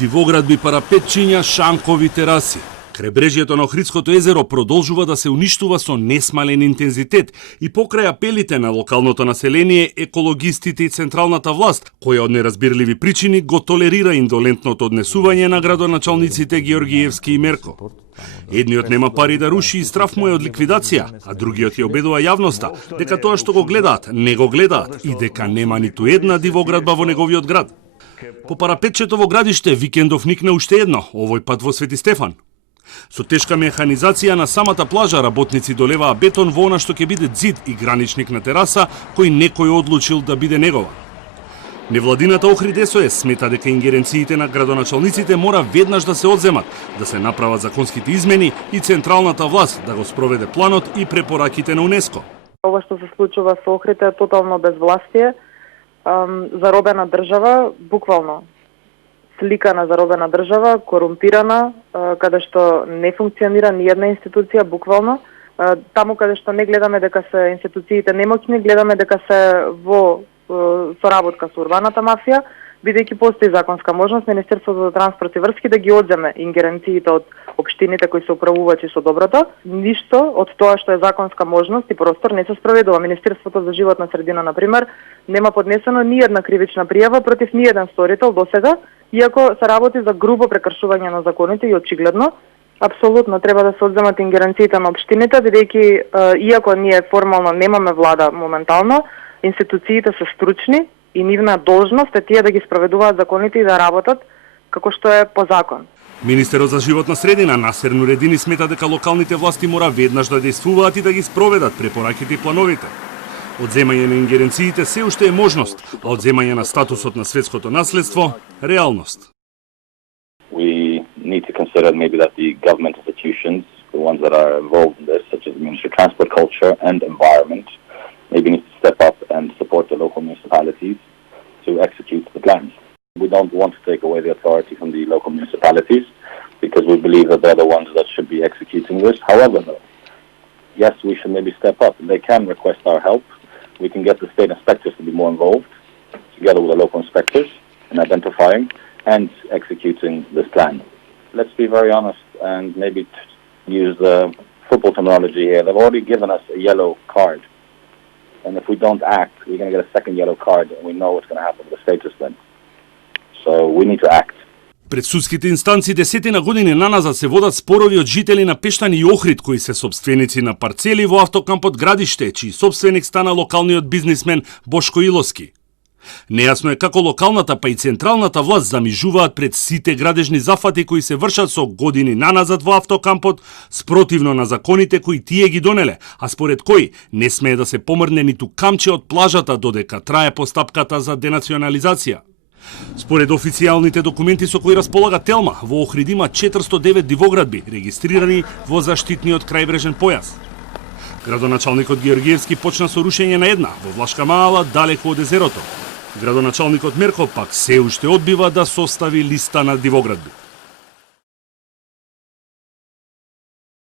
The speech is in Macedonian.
Дивоградби, парапетчиња, шанкови тераси. Кребрежјето на Охридското езеро продолжува да се уништува со несмален интензитет и покрај апелите на локалното население, екологистите и централната власт, која од неразбирливи причини го толерира индолентното однесување на градоначалниците Георгиевски и Мерко. Едниот нема пари да руши и страф му е од ликвидација, а другиот ја обедува јавноста дека тоа што го гледаат, не го гледаат и дека нема ниту една дивоградба во неговиот град. По парапетчето во градиште викендов никне уште едно, овој пат во Свети Стефан. Со тешка механизација на самата плажа работници долеваа бетон во она што ќе биде ѕид и граничник на тераса кој некој одлучил да биде негова. Невладината Охрид СОС смета дека ингеренциите на градоначалниците мора веднаш да се одземат, да се направат законските измени и централната власт да го спроведе планот и препораките на УНЕСКО. Ова што се случува со Охрид е тотално безвластие, заробена држава, буквално слика на заробена држава, корумпирана, каде што не функционира ни една институција, буквално. Таму каде што не гледаме дека се институциите немоќни, гледаме дека се во соработка со урбаната мафија, бидејќи постои законска можност Министерството за транспорт и врски да ги одземе ингеренциите од општините кои се управувачи со доброто. Ништо од тоа што е законска можност и простор не се спроведува. Министерството за животна средина, например, нема поднесено ни една кривична пријава против ни еден сторител досега, иако се работи за грубо прекршување на законите и очигледно. Апсолутно треба да се одземат ингеренциите на општините, бидејќи иако ние формално немаме влада моментално, институциите се стручни и нивна должност е тие да ги спроведуваат законите и да работат како што е по закон. Министерот за животна средина Насер Нуредини смета дека локалните власти мора веднаш да действуваат и да ги спроведат препораките и плановите. Одземање на ингеренциите се уште е можност, а одземање на статусот на светското наследство – реалност. We need to consider maybe that the government institutions, the ones that are involved in this, such as the Ministry of Transport, Culture and Environment, maybe need to step up and support the local municipalities to execute the plans. We don't want to take away the authority from the local municipalities because we believe that they're the ones that should be executing this. However, though, yes, we should maybe step up. They can request our help. We can get the state inspectors to be more involved, together with the local inspectors, in identifying and executing this plan. Let's be very honest and maybe use the football terminology here. They've already given us a yellow card. And if we don't act, we're going to get a second yellow card, and we know what's going to happen with the status then. So we need to act. Пред судските инстанции десетина години наназад се водат спорови од жители на Пештани и Охрид кои се сопственици на парцели во автокампот Градиште, чиј сопственик стана локалниот бизнисмен Бошко Иловски. Нејасно е како локалната па и централната власт замижуваат пред сите градежни зафати кои се вршат со години наназад во автокампот, спротивно на законите кои тие ги донеле, а според кои не смее да се помрне ниту камче од плажата додека трае постапката за денационализација. Според официјалните документи со кои располага Телма, во Охрид има 409 дивоградби регистрирани во заштитниот крајбрежен појас. Градоначалникот Георгиевски почна со рушење на една во Влашка Маала, далеко од езерото. Градоначалникот Мерко пак се уште одбива да состави листа на дивоградби.